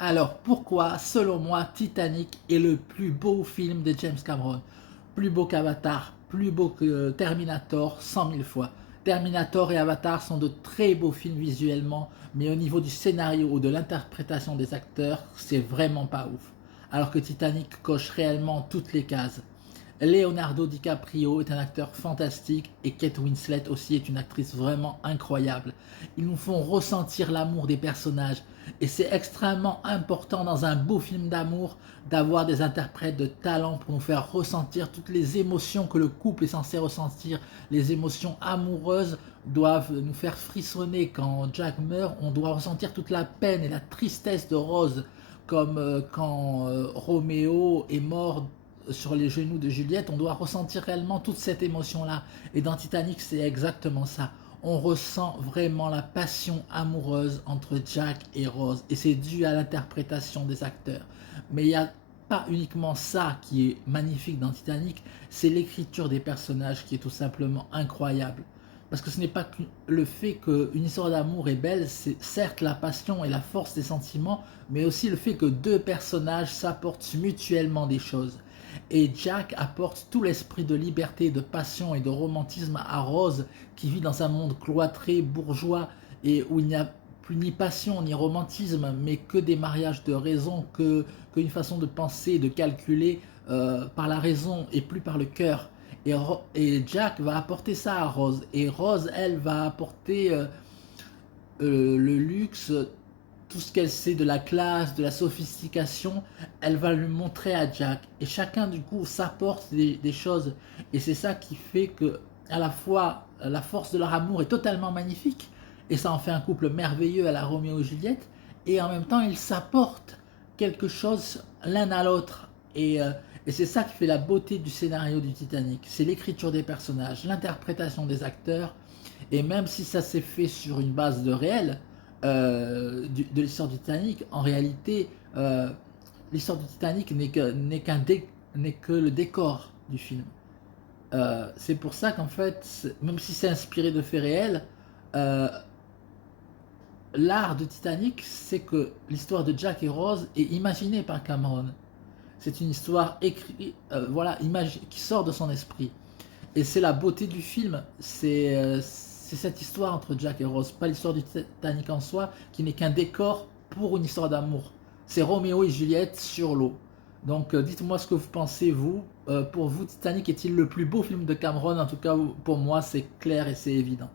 Alors, pourquoi, selon moi, Titanic est le plus beau film de James Cameron? Plus beau qu'Avatar, plus beau que Terminator, 100 000 fois. Terminator et Avatar sont de très beaux films visuellement, mais au niveau du scénario ou de l'interprétation des acteurs, c'est vraiment pas ouf. Alors que Titanic coche réellement toutes les cases. Leonardo DiCaprio est un acteur fantastique et Kate Winslet aussi est une actrice vraiment incroyable. Ils nous font ressentir l'amour des personnages et c'est extrêmement important dans un beau film d'amour d'avoir des interprètes de talent pour nous faire ressentir toutes les émotions que le couple est censé ressentir. Les émotions amoureuses doivent nous faire frissonner. Quand Jack meurt, on doit ressentir toute la peine et la tristesse de Rose, comme quand Roméo est mort sur les genoux de Juliette, on doit ressentir réellement toute cette émotion-là. Et dans Titanic, c'est exactement ça. On ressent vraiment la passion amoureuse entre Jack et Rose. Et c'est dû à l'interprétation des acteurs. Mais il n'y a pas uniquement ça qui est magnifique dans Titanic, c'est l'écriture des personnages qui est tout simplement incroyable. Parce que ce n'est pas que le fait qu'une histoire d'amour est belle, c'est certes la passion et la force des sentiments, mais aussi le fait que deux personnages s'apportent mutuellement des choses. Et Jack apporte tout l'esprit de liberté, de passion et de romantisme à Rose, qui vit dans un monde cloîtré, bourgeois, et où il n'y a plus ni passion ni romantisme, mais que des mariages de raison, qu'une façon de penser, de calculer par la raison et plus par le cœur. Et Jack va apporter ça à Rose. Et Rose, elle, va apporter le luxe, tout ce qu'elle sait de la classe, de la sophistication, elle va lui montrer à Jack. Et chacun du coup s'apporte des choses. Et c'est ça qui fait que à la fois la force de leur amour est totalement magnifique. Et ça en fait un couple merveilleux à la Roméo et Juliette. Et en même temps, ils s'apportent quelque chose l'un à l'autre. Et c'est ça qui fait la beauté du scénario du Titanic. C'est l'écriture des personnages, l'interprétation des acteurs. Et même si ça s'est fait sur une base de réel, de l'histoire du Titanic, en réalité, l'histoire du Titanic n'est que le décor du film. C'est pour ça qu'en fait, même si c'est inspiré de faits réels, euh, l'art de Titanic, c'est que l'histoire de Jack et Rose est imaginée par Cameron. C'est une histoire écrite, voilà, qui sort de son esprit. Et c'est la beauté du film, c'est cette histoire entre Jack et Rose, pas l'histoire du Titanic en soi, qui n'est qu'un décor pour une histoire d'amour. C'est Roméo et Juliette sur l'eau. Donc dites-moi ce que vous pensez, vous. Pour vous, Titanic est-il le plus beau film de Cameron? En tout cas, pour moi, c'est clair et c'est évident.